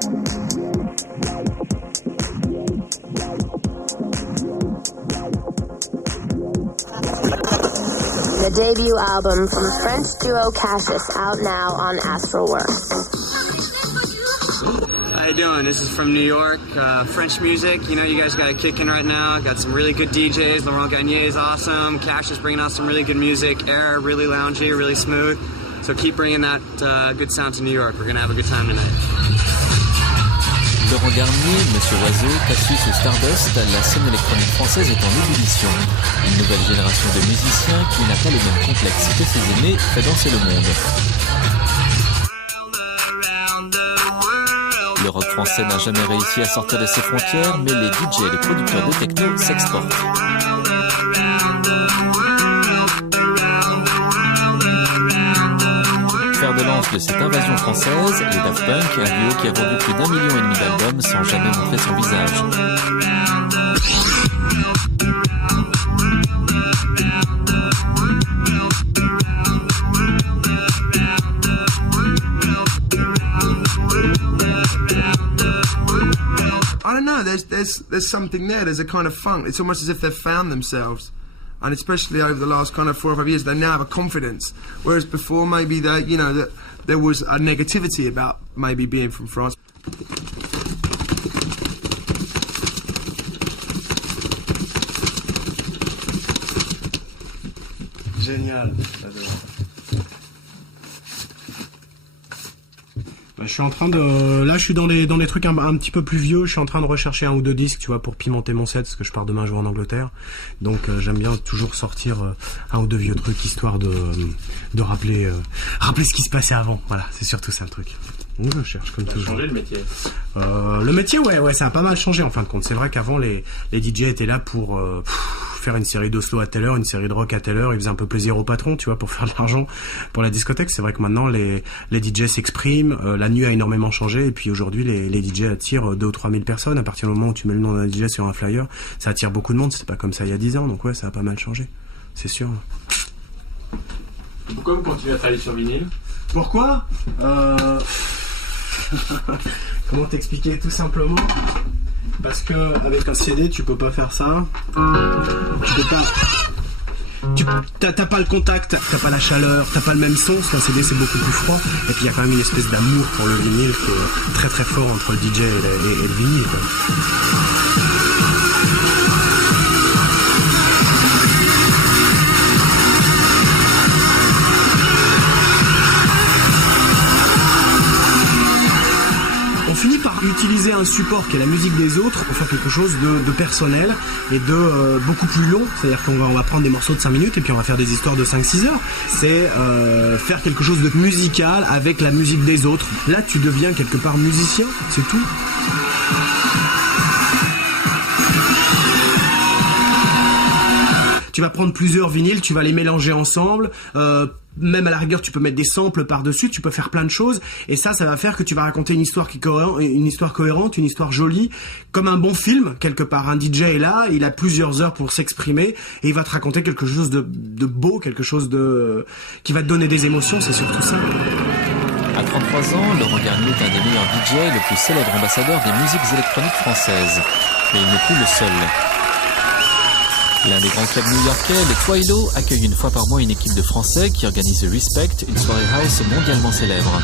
The debut album from French duo Cassius, out now on Astralworks. How you doing? This is from New York, French music. You know, you guys got it kicking right now. Got some really good DJs. Laurent Garnier is awesome. Cassius bringing out some really good music. Air, really loungy, really smooth. So keep bringing that good sound to New York. We're gonna have a good time tonight. Laurent Garnier, Monsieur Oiseau, Cassius ou Stardust, la scène électronique française est en ébullition. Une nouvelle génération de musiciens qui n'a pas les mêmes complexes que ses aînés fait danser le monde. Le rock français n'a jamais réussi à sortir de ses frontières, mais les DJ et les producteurs de techno s'exportent. Fer de lance de cette invasion française, les Daft Punk, un duo qui a vendu plus d'1,5 million d'albums sans jamais montrer son visage. I don't know, there's something there, there's a kind of funk. It's almost as if they've found themselves. And especially over the last kind of 4 or 5 years, they now have a confidence. Whereas before, maybe that there was a negativity about maybe being from France. Génial, j'adore. Je suis en train de... Là, je suis dans des trucs un petit peu plus vieux. Je suis en train de rechercher 1 ou 2 disques, tu vois, pour pimenter mon set, parce que je pars demain jouer en Angleterre. Donc, j'aime bien toujours sortir 1 ou 2 vieux trucs, histoire de rappeler ce qui se passait avant. Voilà, c'est surtout ça le truc. Donc, je cherche comme toujours. Ça a changé le métier. Le métier, ouais, ça a pas mal changé en fin de compte. C'est vrai qu'avant, les DJ étaient là pour faire une série d'Oslo à telle heure, une série de rock à telle heure. Ils faisaient un peu plaisir au patron, tu vois, pour faire de l'argent pour la discothèque. C'est vrai que maintenant, les DJ s'expriment. La nuit a énormément changé. Et puis aujourd'hui, les DJ attirent 2 ou 3 000 personnes. À partir du moment où tu mets le nom d'un DJ sur un flyer, ça attire beaucoup de monde. C'était pas comme ça il y a 10 ans. Donc ouais, ça a pas mal changé. C'est sûr. Pourquoi vous continuez à travailler sur vinyle? Pourquoi Comment t'expliquer? Tout simplement parce que avec un CD tu peux pas faire ça. Tu peux pas. T'as pas le contact, t'as pas la chaleur, t'as pas le même son. Sur un CD c'est beaucoup plus froid. Et puis il y a quand même une espèce d'amour pour le vinyle qui est très très fort entre le DJ et le vinyle, quoi. On finit par utiliser un support qui est la musique des autres pour faire quelque chose de personnel et de beaucoup plus long. C'est-à-dire qu'on va prendre des morceaux de 5 minutes et puis on va faire des histoires de 5-6 heures. C'est faire quelque chose de musical avec la musique des autres. Là, tu deviens quelque part musicien, c'est tout. Tu vas prendre plusieurs vinyles, tu vas les mélanger ensemble. Même à la rigueur, tu peux mettre des samples par-dessus, tu peux faire plein de choses. Et ça va faire que tu vas raconter une histoire une histoire cohérente, une histoire jolie, comme un bon film, quelque part. Un DJ est là, il a plusieurs heures pour s'exprimer, et il va te raconter quelque chose de beau, quelque chose qui va te donner des émotions, c'est surtout ça. À 33 ans, Laurent Garnier est un des meilleurs DJ et le plus célèbre ambassadeur des musiques électroniques françaises. Mais il n'est plus le seul. L'un des grands clubs new-yorkais, les Twilo, accueille une fois par mois une équipe de Français qui organise Respect, une soirée house mondialement célèbre.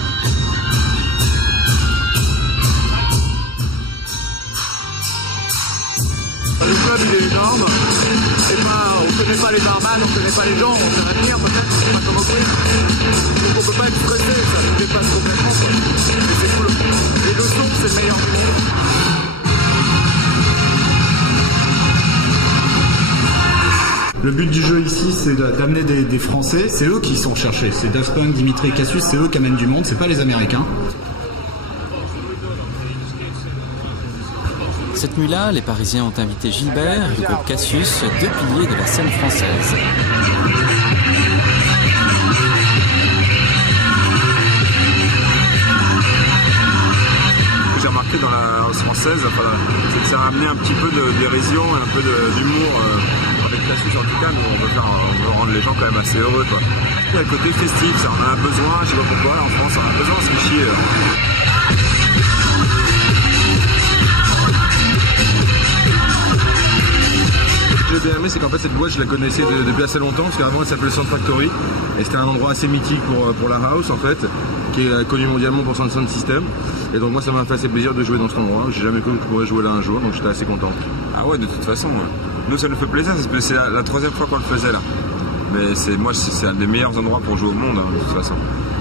Le club il est énorme, on ne connaît pas les barman, on ne connaît pas les gens, on fait venir peut-être, on ne sait pas comment faire. Donc on ne peut pas être stressé, ça nous dépasse complètement, quoi. Et c'est cool. Et le son c'est le meilleur du monde. Le but du jeu ici, c'est d'amener des Français. C'est eux qui sont cherchés. C'est Daft Punk, Dimitri, Cassius, c'est eux qui amènent du monde. C'est pas les Américains. Cette nuit-là, les Parisiens ont invité Gilbert et le groupe Cassius, 2 piliers de la scène française. J'ai remarqué dans la house française, c'est que ça a amené un petit peu de dérision et un peu d'humour. Avec Cassius en tout cas, nous on veut rendre les gens quand même assez heureux, quoi. Il y a le côté festif, ça en a besoin, je sais pas pourquoi, en France on en a besoin, on se fait chier. bien aimé, c'est qu'en fait cette boîte je la connaissais depuis assez longtemps, parce qu'avant elle s'appelait Sound Factory, et c'était un endroit assez mythique pour la house en fait, qui est connu mondialement pour son sound system. Et donc moi ça m'a fait assez plaisir de jouer dans cet endroit. J'ai jamais cru que je pourrais jouer là un jour, donc j'étais assez content. Ah ouais, de toute façon, nous ça nous fait plaisir, parce que c'est la troisième fois qu'on le faisait là. Mais c'est un des meilleurs endroits pour jouer au monde, de toute façon.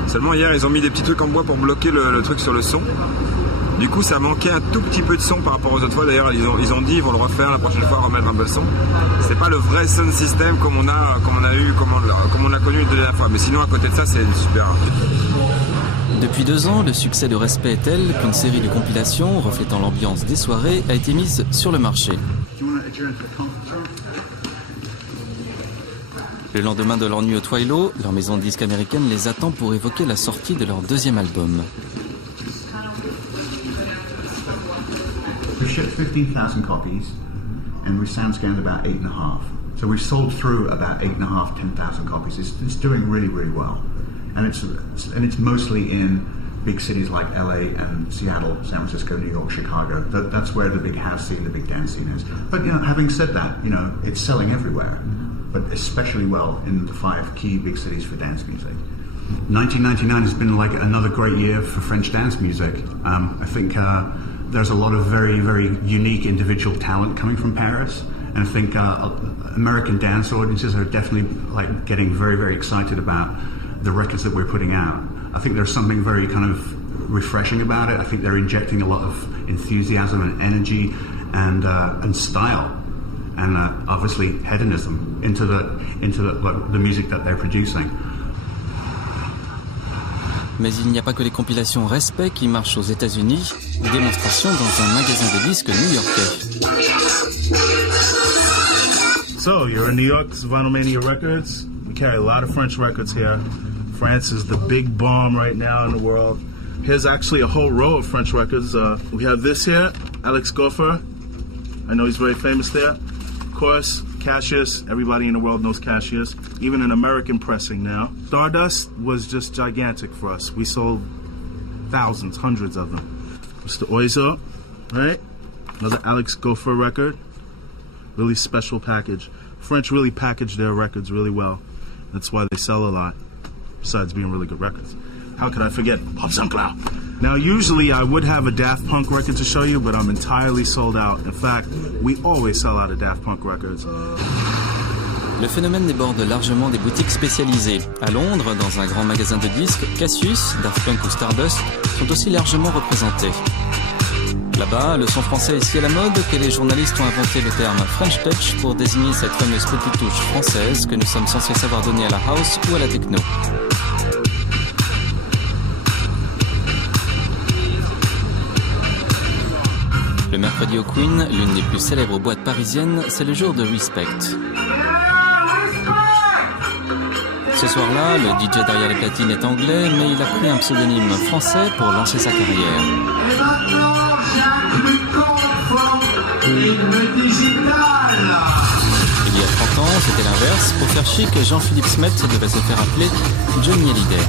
Seulement hier ils ont mis des petits trucs en bois pour bloquer le truc sur le son. Du coup ça manquait un tout petit peu de son par rapport aux autres fois. D'ailleurs ils ont dit ils vont le refaire la prochaine fois, remettre un peu de son. C'est pas le vrai sound system comme on a connu la dernière fois. Mais sinon à côté de ça c'est super. Depuis 2 ans, le succès de Respect est tel qu'une série de compilations reflétant l'ambiance des soirées a été mise sur le marché. Le lendemain de leur nuit au Twilo, leur maison de disques américaine les attend pour évoquer la sortie de leur 2e album. We shipped 15,000 copies and we sound-scanned about 8.5. So we've sold through about 8.5, 10,000 copies. It's doing really, really well. And it's mostly in big cities like LA and Seattle, San Francisco, New York, Chicago. That's where the big house scene, the big dance scene is. But having said that, it's selling everywhere, but especially well in the 5 key big cities for dance music. 1999 has been like another great year for French dance music. I think there's a lot of very, very unique individual talent coming from Paris. And I think American dance audiences are definitely getting very, very excited about the records that we're putting out. I think there's something very kind of refreshing about it. I think they're injecting a lot of enthusiasm and energy and style and obviously hedonism into the music that they're producing. Mais il n'y a pas que les compilations Respect qui marchent aux États-Unis. Démonstration dans un magasin de disques new-yorkais. So, you're in New York's Vinyl Mania Records. We carry a lot of French records here. France is the big bomb right now in the world. Here's actually a whole row of French records. We have this here, Alex Goffer. I know he's very famous there. Of course, Cassius. Everybody in the world knows Cassius. Even an American pressing now. Stardust was just gigantic for us. We sold thousands, hundreds of them. Mr. Oizo, right? Another Alex Goffer record. Really special package. French really package their records really well. That's why they sell a lot, besides being really good records. How could I forget Pop Sinclair? Now, usually I would have a Daft Punk record to show you, but I'm entirely sold out. In fact, we always sell out of Daft Punk records. Le phénomène déborde largement des boutiques spécialisées. À Londres, dans un grand magasin de disques, Cassius, Daft Punk ou Stardust sont aussi largement représentés. Là-bas, le son français est si à la mode que les journalistes ont inventé le terme French Touch pour désigner cette fameuse petite touche française que nous sommes censés savoir donner à la house ou à la techno. Le mercredi au Queen, l'une des plus célèbres boîtes parisiennes, c'est le jour de Respect. Ce soir-là, le DJ derrière les platines est anglais, mais il a pris un pseudonyme français pour lancer sa carrière. Il y a 30 ans, c'était l'inverse. Pour faire chic, Jean-Philippe Smet devait se faire appeler Johnny Hallyday.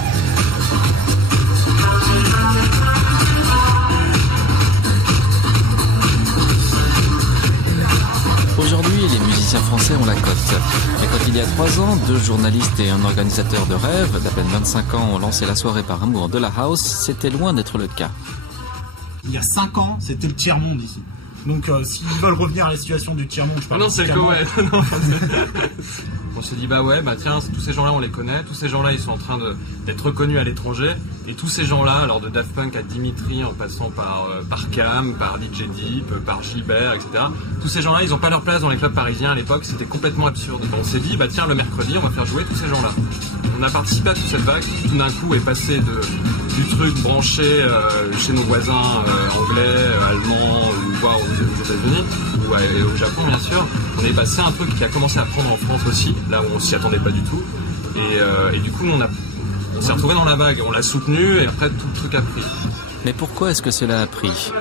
Aujourd'hui, les musiciens français ont la cote. Mais quand il y a 3 ans, 2 journalistes et un organisateur de rêve d'à peine 25 ans ont lancé la soirée par amour de la house, c'était loin d'être le cas. Il y a 5 ans, c'était le tiers-monde ici. Donc s'ils veulent revenir à la situation du tiers-monde, je parle non, c'est le Koweït. On se dit tiens, tous ces gens-là on les connaît, tous ces gens-là ils sont en train d'être reconnus à l'étranger, et tous ces gens-là, alors de Daft Punk à Dimitri en passant par Cam, par DJ Deep, par Gilbert, etc. Tous ces gens-là ils n'ont pas leur place dans les clubs parisiens à l'époque, c'était complètement absurde. On s'est dit tiens, le mercredi on va faire jouer tous ces gens-là. On a participé à toute cette vague qui tout d'un coup est passé du truc branché chez nos voisins anglais, allemands, voire aux États-Unis ou au Japon bien sûr. On est passé à un truc qui a commencé à prendre en France aussi, là où on s'y attendait pas du tout. Et du coup on s'est retrouvé dans la vague, on l'a soutenu et après tout le truc a pris. Mais pourquoi est-ce que cela a pris ?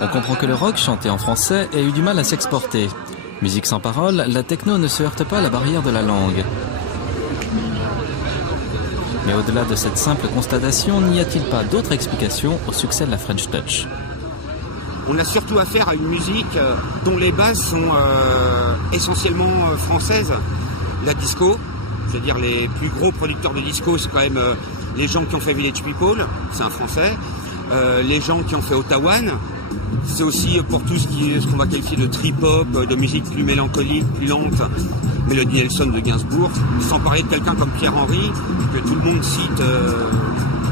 On comprend que le rock chanté en français a eu du mal à s'exporter. Musique sans parole, la techno ne se heurte pas à la barrière de la langue. Mais au-delà de cette simple constatation, n'y a-t-il pas d'autre explication au succès de la French Touch ? on a surtout affaire à une musique dont les bases sont essentiellement françaises. La disco, c'est-à-dire les plus gros producteurs de disco, c'est quand même les gens qui ont fait Village People, c'est un français. Les gens qui ont fait Ottawa, c'est aussi pour tout ce qu'on va qualifier de trip-hop, de musique plus mélancolique, plus lente, Melody Nelson de Gainsbourg, sans parler de quelqu'un comme Pierre Henry, que tout le monde cite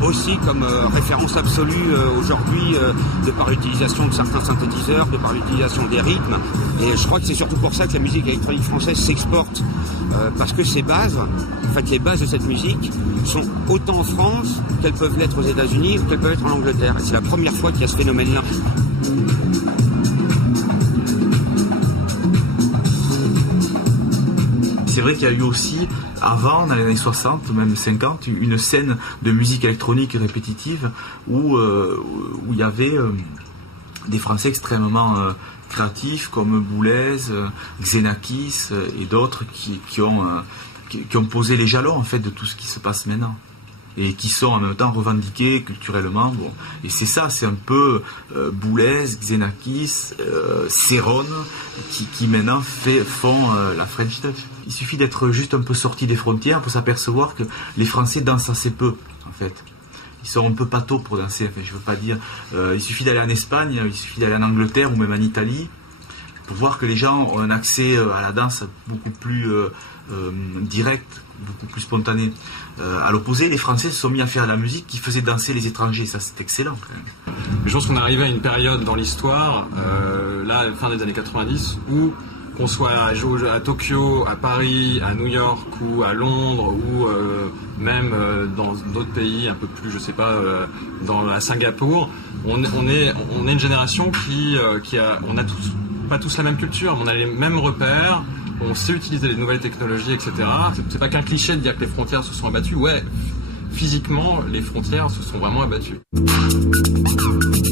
aussi comme référence absolue aujourd'hui, de par l'utilisation de certains synthétiseurs, de par l'utilisation des rythmes. Et je crois que c'est surtout pour ça que la musique électronique française s'exporte, parce que ces bases, en fait les bases de cette musique, sont autant en France qu'elles peuvent l'être aux États-Unis ou qu'elles peuvent être en Angleterre. Et c'est la première fois qu'il y a ce phénomène-là. C'est vrai qu'il y a eu aussi, avant, dans les années 60, même 50, une scène de musique électronique répétitive où il y avait des Français extrêmement créatifs comme Boulez, Xenakis et d'autres qui ont posé les jalons en fait de tout ce qui se passe maintenant. Et qui sont en même temps revendiqués culturellement. Bon. Et c'est ça, c'est un peu Boulez, Xenakis, Céron, qui maintenant font la French Touch. Il suffit d'être juste un peu sorti des frontières pour s'apercevoir que les Français dansent assez peu, en fait. Ils sont un peu pâteaux pour danser, enfin, je veux pas dire. Il suffit d'aller en Espagne, il suffit d'aller en Angleterre ou même en Italie pour voir que les gens ont un accès à la danse beaucoup plus direct, beaucoup plus spontané. À l'opposé, les Français se sont mis à faire de la musique qui faisait danser les étrangers. Ça, c'est excellent quand même. Je pense qu'on est arrivé à une période dans l'histoire, là, fin des années 90, où qu'on soit à Tokyo, à Paris, à New York ou à Londres ou même dans d'autres pays un peu plus, je sais pas, à Singapour, on est une génération on a pas tous la même culture, mais on a les mêmes repères. On sait utiliser les nouvelles technologies, etc. C'est pas qu'un cliché de dire que les frontières se sont abattues. Ouais, physiquement, les frontières se sont vraiment abattues.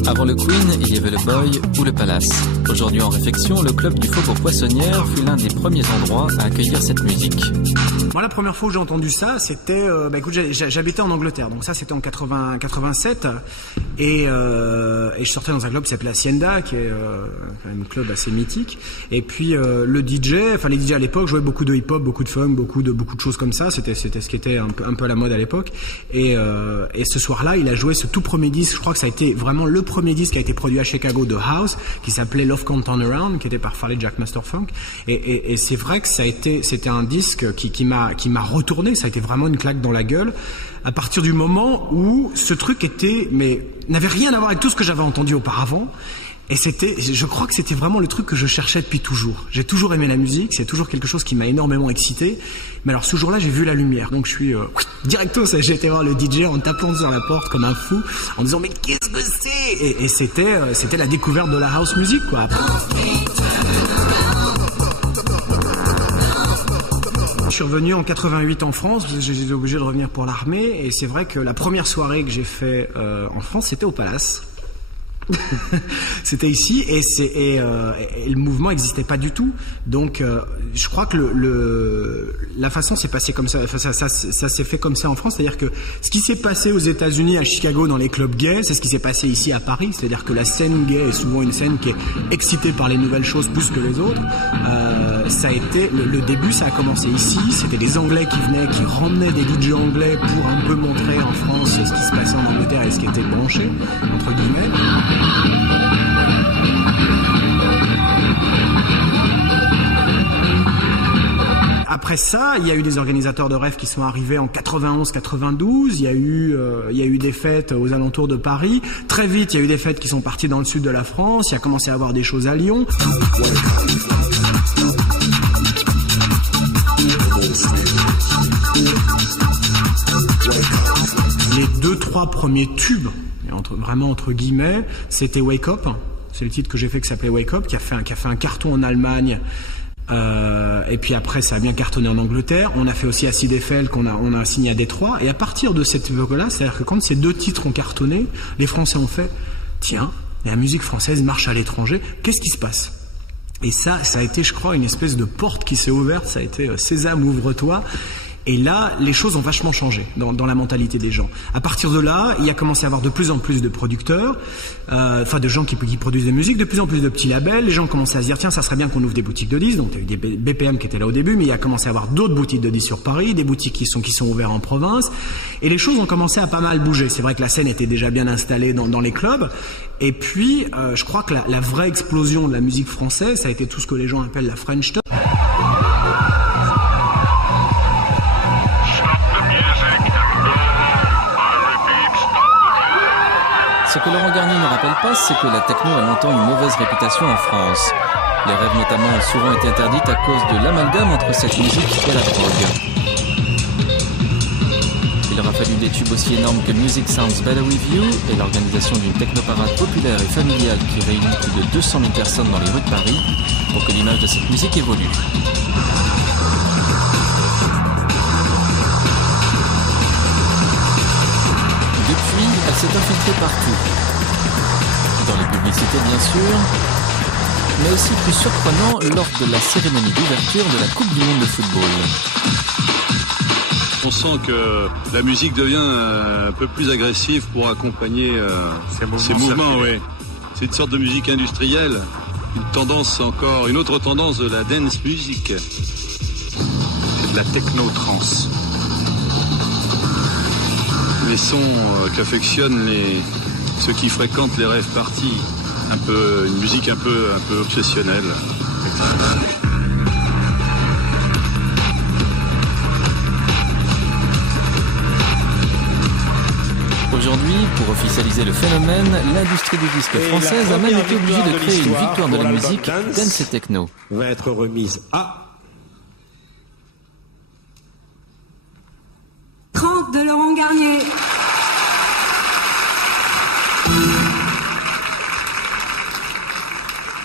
Avant le Queen, il y avait le Boy ou le Palace. Aujourd'hui en réflexion, le club du Faubourg Poissonnière fut l'un des premiers endroits à accueillir cette musique. Moi, la première fois où j'ai entendu ça, c'était... écoute, j'habitais en Angleterre, donc ça c'était en 87, et je sortais dans un club qui s'appelait Hacienda, qui est quand même un club assez mythique. Et puis les DJ à l'époque jouaient beaucoup de hip-hop, beaucoup de funk, beaucoup de choses comme ça. C'était ce qui était un peu à la mode à l'époque. Et ce soir-là, il a joué ce tout premier disque. Je crois que ça a été vraiment le premier disque qui a été produit à Chicago de House, qui s'appelait Love Can't Turn Around, qui était par Farley Jack Master Funk. Et c'est vrai que c'était un disque qui m'a retourné. Ça a été vraiment une claque dans la gueule. À partir du moment où ce truc n'avait rien à voir avec tout ce que j'avais entendu auparavant. Et je crois que c'était vraiment le truc que je cherchais depuis toujours. J'ai toujours aimé la musique, c'est toujours quelque chose qui m'a énormément excité. Mais alors ce jour-là, j'ai vu la lumière. Donc je suis directos, j'ai été voir le DJ en tapant sur la porte comme un fou, en disant mais qu'est-ce que c'est ? Et c'était la découverte de la house music, quoi. Je suis revenu en 88 en France, j'étais obligé de revenir pour l'armée, et c'est vrai que la première soirée que j'ai fait en France, c'était au Palace. C'était ici et le mouvement n'existait pas du tout, donc je crois que la façon s'est passée comme ça, ça s'est fait comme ça en France, c'est-à-dire que ce qui s'est passé aux États-Unis à Chicago dans les clubs gays, c'est ce qui s'est passé ici à Paris, c'est-à-dire que la scène gay est souvent une scène qui est excitée par les nouvelles choses plus que les autres. Ça a été le début, ça a commencé ici, c'était des Anglais qui venaient, qui ramenaient des DJ anglais pour un peu montrer en France ce qui se passait en Angleterre et ce qui était branché entre guillemets. Après ça, il y a eu des organisateurs de rêves qui sont arrivés en 91-92. Il y a eu des fêtes aux alentours de Paris. Très vite, il y a eu des fêtes qui sont parties dans le sud de la France. Il y a commencé à avoir des choses à Lyon. Les 2-3 premiers tubes, vraiment entre guillemets, c'était Wake Up. C'est le titre que j'ai fait qui s'appelait Wake Up, qui a fait un carton en Allemagne. Et puis après ça a bien cartonné en Angleterre. On a fait aussi Acid Eiffel qu'on a signé à Détroit. Et à partir de cette époque-là, c'est-à-dire que quand ces deux titres ont cartonné, les Français ont fait tiens, la musique française marche à l'étranger, qu'est-ce qui se passe ? Et ça a été, je crois, une espèce de porte qui s'est ouverte. Ça a été Sésame, ouvre-toi. Et là, les choses ont vachement changé dans la mentalité des gens. À partir de là, il y a commencé à avoir de plus en plus de producteurs, de gens qui produisent des musiques, de plus en plus de petits labels. Les gens commençaient à se dire, tiens, ça serait bien qu'on ouvre des boutiques de disques. Donc, il y a eu des BPM qui étaient là au début, mais il y a commencé à avoir d'autres boutiques de disques sur Paris, des boutiques qui sont ouvertes en province. Et les choses ont commencé à pas mal bouger. C'est vrai que la scène était déjà bien installée dans les clubs. Et puis, je crois que la vraie explosion de la musique française, ça a été tout ce que les gens appellent la French Touch. Ce que Laurent Garnier ne rappelle pas, c'est que la techno a longtemps une mauvaise réputation en France. Les rêves notamment ont souvent été interdites à cause de l'amalgame entre cette musique et la drogue. Il aura fallu des tubes aussi énormes que Music Sounds Better With You et l'organisation d'une technoparade populaire et familiale qui réunit plus de 200 000 personnes dans les rues de Paris pour que l'image de cette musique évolue. Depuis, elle s'est infiltrée partout. Dans les publicités, bien sûr, mais aussi plus surprenant lors de la cérémonie d'ouverture de la Coupe du Monde de football. On sent que la musique devient un peu plus agressive pour accompagner ces mouvements. Ouais. C'est une sorte de musique industrielle, une autre tendance de la dance music. C'est de la techno-trance. Les sons qu'affectionnent ceux qui fréquentent les rave parties, une musique un peu obsessionnelle. Aujourd'hui, pour officialiser le phénomène, l'industrie du disque française a même été obligée de créer une victoire de la musique dance et techno. Va être remise à 30 de Laurent Garnier.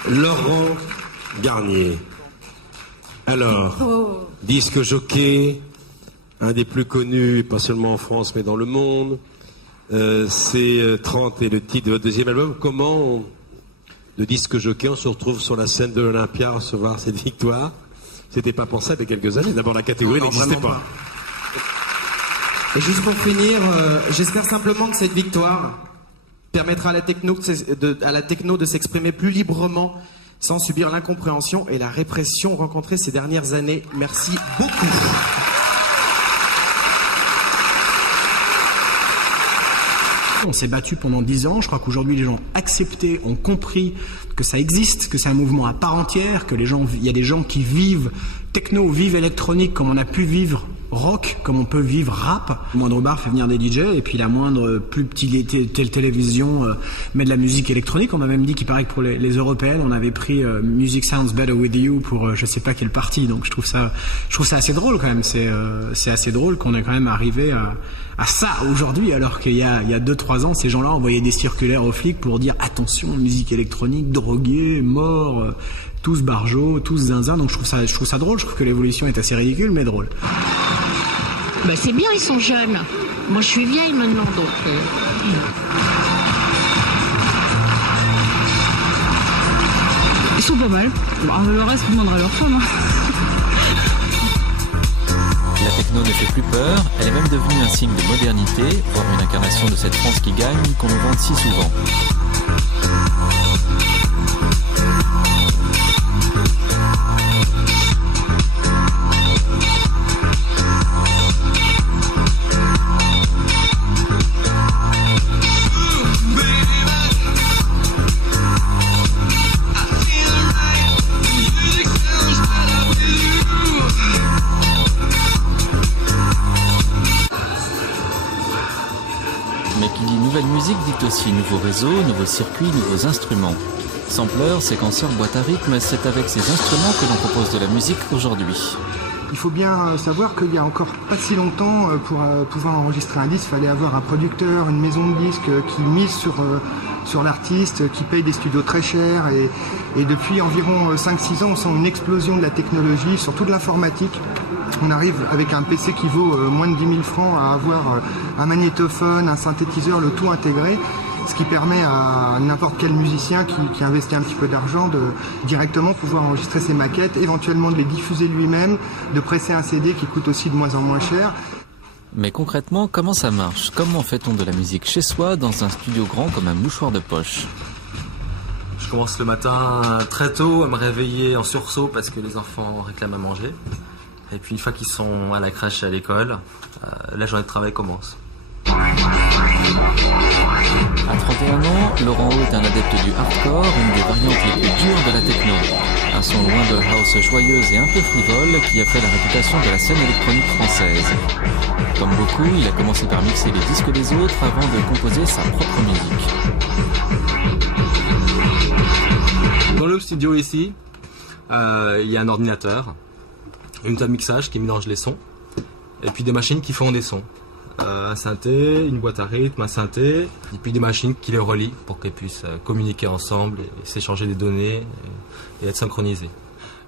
Laurent Garnier. Alors, disque jockey, un des plus connus, pas seulement en France, mais dans le monde. C'est 30 et le titre de votre deuxième album. Comment, de disque jockey, on se retrouve sur la scène de l'Olympia à recevoir cette victoire? C'était pas pensable il y a quelques années. D'abord, la catégorie n'existait pas. Et juste pour finir, j'espère simplement que cette victoire permettra à la techno de s'exprimer plus librement sans subir l'incompréhension et la répression rencontrée ces dernières années. Merci beaucoup. On s'est battu pendant 10 ans. Je crois qu'aujourd'hui, les gens ont accepté, ont compris que ça existe, que c'est un mouvement à part entière, que il y a des gens qui vivent techno, vivent électronique comme on a pu vivre rock, comme on peut vivre rap. Le moindre bar fait venir des DJ, et puis la moindre plus petite télévision met de la musique électronique. On m'a même dit qu'il paraît que pour les européennes, on avait pris Music Sounds Better With You pour je sais pas quelle partie. Donc je trouve ça assez drôle quand même. C'est assez drôle qu'on ait quand même arrivé à ça aujourd'hui, alors qu'il y a 2-3 ans, ces gens-là envoyaient des circulaires aux flics pour dire attention, musique électronique, drogués, morts, tous barjots, tous zinzin. Donc je trouve ça drôle. Je trouve que l'évolution est assez ridicule, mais drôle. Bah c'est bien, ils sont jeunes. Moi je suis vieille maintenant, donc... Ils sont pas mal. Le reste, vous demanderez à leur femme. La techno ne fait plus peur, elle est même devenue un signe de modernité, voire une incarnation de cette France qui gagne qu'on nous vante si souvent. Dit aussi nouveaux réseaux, nouveaux circuits, nouveaux instruments. Sampleurs, séquenceurs, boîte à rythme, c'est avec ces instruments que l'on propose de la musique aujourd'hui. Il faut bien savoir qu'il y a encore pas si longtemps, pour pouvoir enregistrer un disque, il fallait avoir un producteur, une maison de disques qui mise sur l'artiste, qui paye des studios très chers. Et depuis environ 5-6 ans, on sent une explosion de la technologie, surtout de l'informatique. On arrive avec un PC qui vaut moins de 10 000 francs à avoir un magnétophone, un synthétiseur, le tout intégré. ce qui permet à n'importe quel musicien qui investit un petit peu d'argent de directement pouvoir enregistrer ses maquettes, éventuellement de les diffuser lui-même, de presser un CD qui coûte aussi de moins en moins cher. Mais concrètement, comment ça marche? Comment fait-on de la musique chez soi dans un studio grand comme un mouchoir de poche? Je commence le matin très tôt à me réveiller en sursaut parce que les enfants réclament à manger. Et puis une fois qu'ils sont à la crèche et à l'école, la journée de travail commence. À 31 ans, Laurent Haut est un adepte du hardcore, une des variantes les plus dures de la techno. Un son loin de la house joyeuse et un peu frivole qui a fait la réputation de la scène électronique française. Comme beaucoup, il a commencé par mixer les disques des autres avant de composer sa propre musique. Dans le studio ici, il y a un ordinateur, une table mixage qui mélange les sons, et puis des machines qui font des sons. Un synthé, une boîte à rythme, un synthé, et puis des machines qui les relient pour qu'elles puissent communiquer ensemble et s'échanger des données et être synchronisées.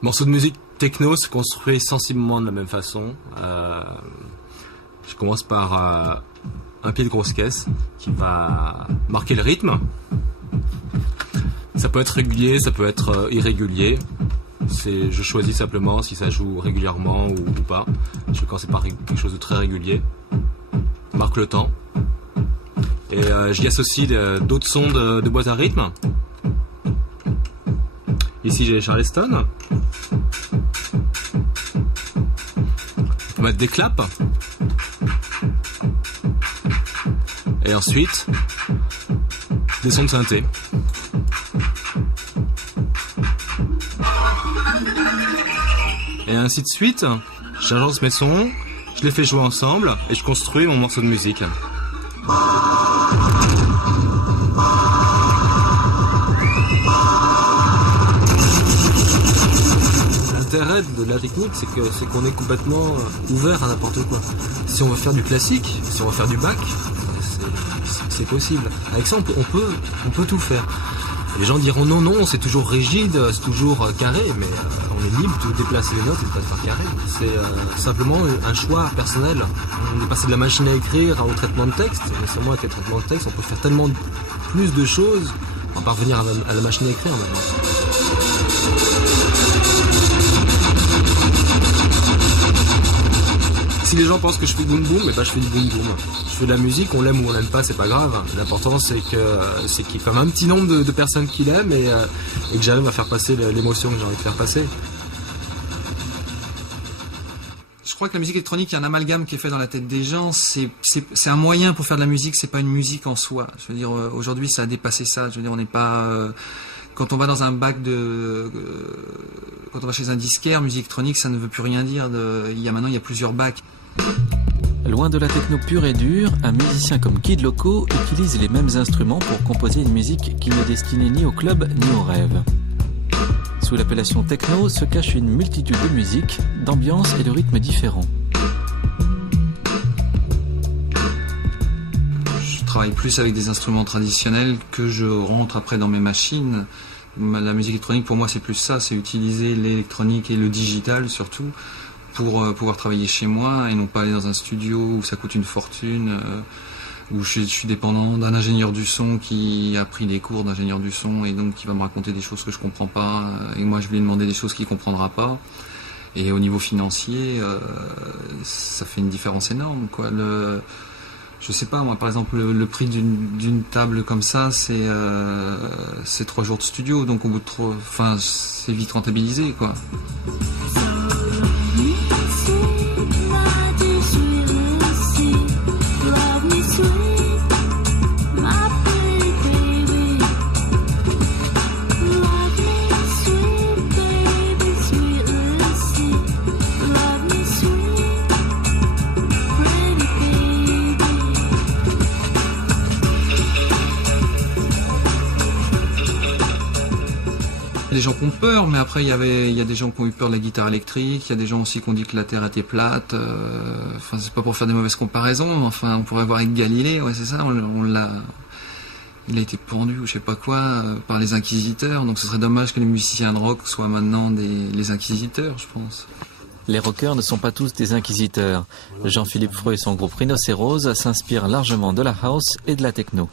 Le morceau de musique techno se construit sensiblement de la même façon. Je commence par un pied de grosse caisse qui va marquer le rythme. Ça peut être régulier, ça peut être irrégulier. Je choisis simplement si ça joue régulièrement ou pas. Je vais commencer par quelque chose de très régulier. Je marque le temps. Et j'y associe d'autres sons de boîte à rythme. Ici j'ai les Charleston. On peut mettre des claps. Et ensuite, des sons de synthé. Et ainsi de suite, j'agence mes sons, je les fais jouer ensemble et je construis mon morceau de musique. L'intérêt de la technique, c'est qu'on est complètement ouvert à n'importe quoi. Si on veut faire du classique, si on veut faire du Bach, c'est possible. Avec ça, on peut tout faire. Les gens diront non, c'est toujours rigide, c'est toujours carré, mais on est libre de déplacer les notes et de pas faire carré. C'est simplement un choix personnel. On est passé de la machine à écrire au traitement de texte. Et seulement avec le traitement de texte, on peut faire tellement plus de choses en parvenir à la machine à écrire maintenant. Si les gens pensent que je fais boom boom, je fais du boom boom. Je fais de la musique, on l'aime ou on l'aime pas, c'est pas grave. L'important c'est qu'il y ait quand même un petit nombre de personnes qui l'aiment et que j'arrive à faire passer l'émotion que j'ai envie de faire passer. Je crois que la musique électronique, il y a un amalgame qui est fait dans la tête des gens. C'est un moyen pour faire de la musique, c'est pas une musique en soi. Je veux dire, aujourd'hui, ça a dépassé ça. Je veux dire, on n'est pas... Quand on va dans un bac quand on va chez un disquaire, musique électronique, ça ne veut plus rien dire. Maintenant, il y a plusieurs bacs. Loin de la techno pure et dure, un musicien comme Kid Loco utilise les mêmes instruments pour composer une musique qui n'est destinée ni au club ni au rêve. Sous l'appellation techno se cache une multitude de musiques, d'ambiances et de rythmes différents. Je travaille plus avec des instruments traditionnels que je rentre après dans mes machines. La musique électronique, pour moi, c'est plus ça, c'est utiliser l'électronique et le digital surtout pour pouvoir travailler chez moi et non pas aller dans un studio où ça coûte une fortune, où je suis dépendant d'un ingénieur du son qui a pris des cours d'ingénieur du son et donc qui va me raconter des choses que je comprends pas et moi je vais lui demander des choses qu'il comprendra pas. Et au niveau financier, ça fait une différence énorme, quoi. Je sais pas, moi, par exemple, le prix d'une table comme ça, c'est 3 jours de studio, donc au bout de c'est vite rentabilisé, quoi. Il y a des gens qui ont peur, mais après il y a des gens qui ont eu peur de la guitare électrique, il y a des gens aussi qui ont dit que la Terre était plate. C'est pas pour faire des mauvaises comparaisons, mais enfin on pourrait voir avec Galilée, ouais c'est ça, il a été pendu ou je sais pas quoi par les inquisiteurs, donc ce serait dommage que les musiciens de rock soient maintenant les inquisiteurs, je pense. Les rockers ne sont pas tous des inquisiteurs. Jean-Philippe Freux et son groupe Rhinocéros s'inspirent largement de la house et de la techno.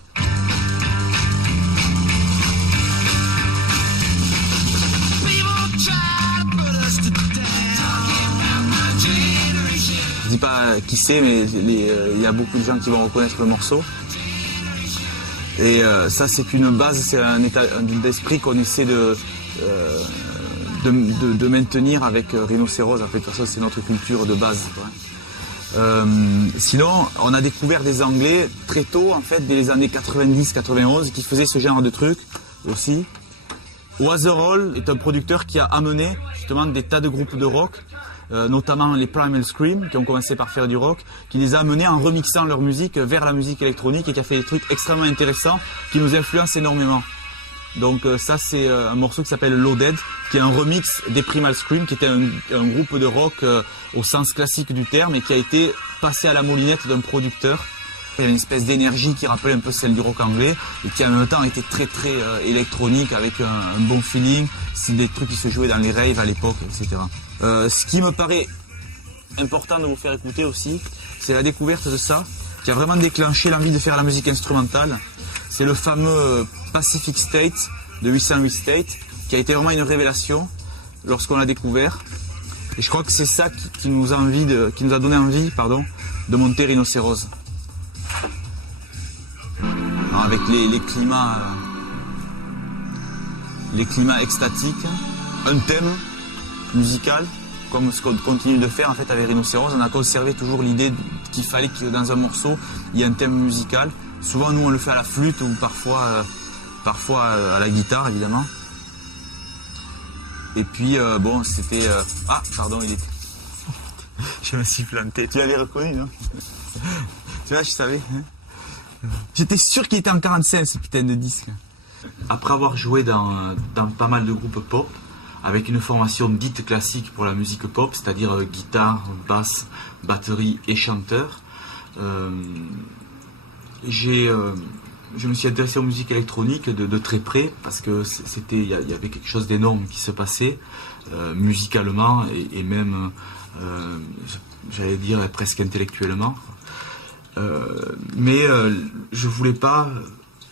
dis pas qui c'est, mais il y a beaucoup de gens qui vont reconnaître le morceau. Et ça, c'est une base, c'est un état d'esprit qu'on essaie de maintenir avec Rhinocéros. En fait, de toute façon, c'est notre culture de base, quoi. Sinon, on a découvert des Anglais très tôt, en fait, dès les années 90-91, qui faisaient ce genre de trucs aussi. Waterall est un producteur qui a amené justement des tas de groupes de rock, notamment les Primal Scream, qui ont commencé par faire du rock, qui les a amenés en remixant leur musique vers la musique électronique et qui a fait des trucs extrêmement intéressants qui nous influencent énormément. Donc ça, c'est un morceau qui s'appelle Loaded, qui est un remix des Primal Scream, qui était un groupe de rock au sens classique du terme et qui a été passé à la moulinette d'un producteur. Il y a une espèce d'énergie qui rappelait un peu celle du rock anglais et qui en même temps était très très électronique avec un bon feeling. C'est des trucs qui se jouaient dans les raves à l'époque, etc. Ce qui me paraît important de vous faire écouter aussi, c'est la découverte de ça, qui a vraiment déclenché l'envie de faire la musique instrumentale. C'est le fameux Pacific State de 808 State, qui a été vraiment une révélation lorsqu'on l'a découvert. Et je crois que c'est ça qui nous a donné envie, de monter Rhinocéros. Alors avec les climats extatiques, un thème musical, comme ce qu'on continue de faire en fait avec Rhinocéros, on a conservé toujours l'idée qu'il fallait que dans un morceau, il y ait un thème musical. Souvent nous on le fait à la flûte ou parfois à la guitare évidemment. Et puis bon, c'était... Ah, pardon, il est... Je me suis planté. Tu l'avais reconnu, non? Tu vois, je savais. Hein. J'étais sûr qu'il était en 45, ce putain de disque. Après avoir joué dans pas mal de groupes pop, avec une formation dite classique pour la musique pop, c'est-à-dire guitare, basse, batterie et chanteur, je me suis intéressé aux musiques électroniques de très près parce que il y avait quelque chose d'énorme qui se passait musicalement et même j'allais dire presque intellectuellement. Mais je voulais pas,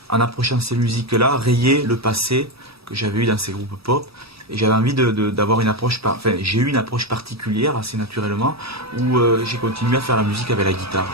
en approchant ces musiques-là, rayer le passé que j'avais eu dans ces groupes pop. Et j'avais envie d'avoir une approche, j'ai eu une approche particulière assez naturellement où j'ai continué à faire la musique avec la guitare.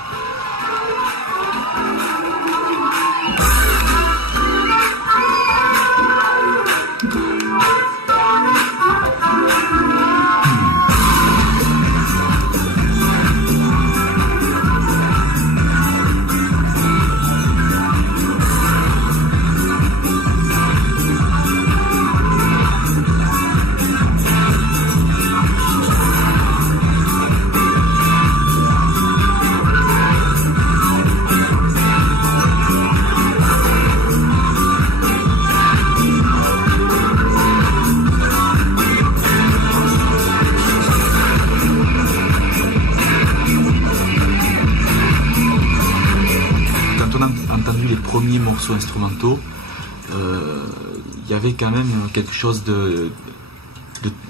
Premiers morceaux instrumentaux, il y avait quand même quelque chose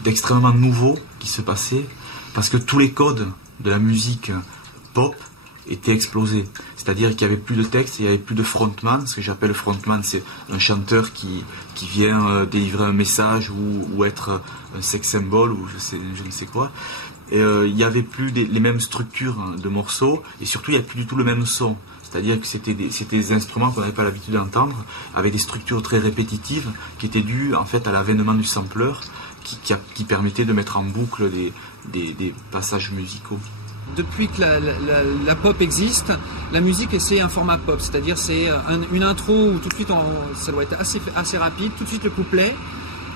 d'extrêmement nouveau qui se passait parce que tous les codes de la musique pop étaient explosés. C'est-à-dire qu'il n'y avait plus de texte, il n'y avait plus de frontman. Ce que j'appelle frontman, c'est un chanteur qui vient délivrer un message ou être un sex symbol ou je ne sais quoi. Et il n'y avait plus les mêmes structures de morceaux et surtout il n'y avait plus du tout le même son. C'est-à-dire que c'était des instruments qu'on n'avait pas l'habitude d'entendre, avec des structures très répétitives, qui étaient dues en fait à l'avènement du sampler, qui permettait de mettre en boucle des passages musicaux. Depuis que la pop existe, la musique c'est un format pop, c'est-à-dire c'est une intro où tout de suite ça doit être assez rapide, tout de suite le couplet,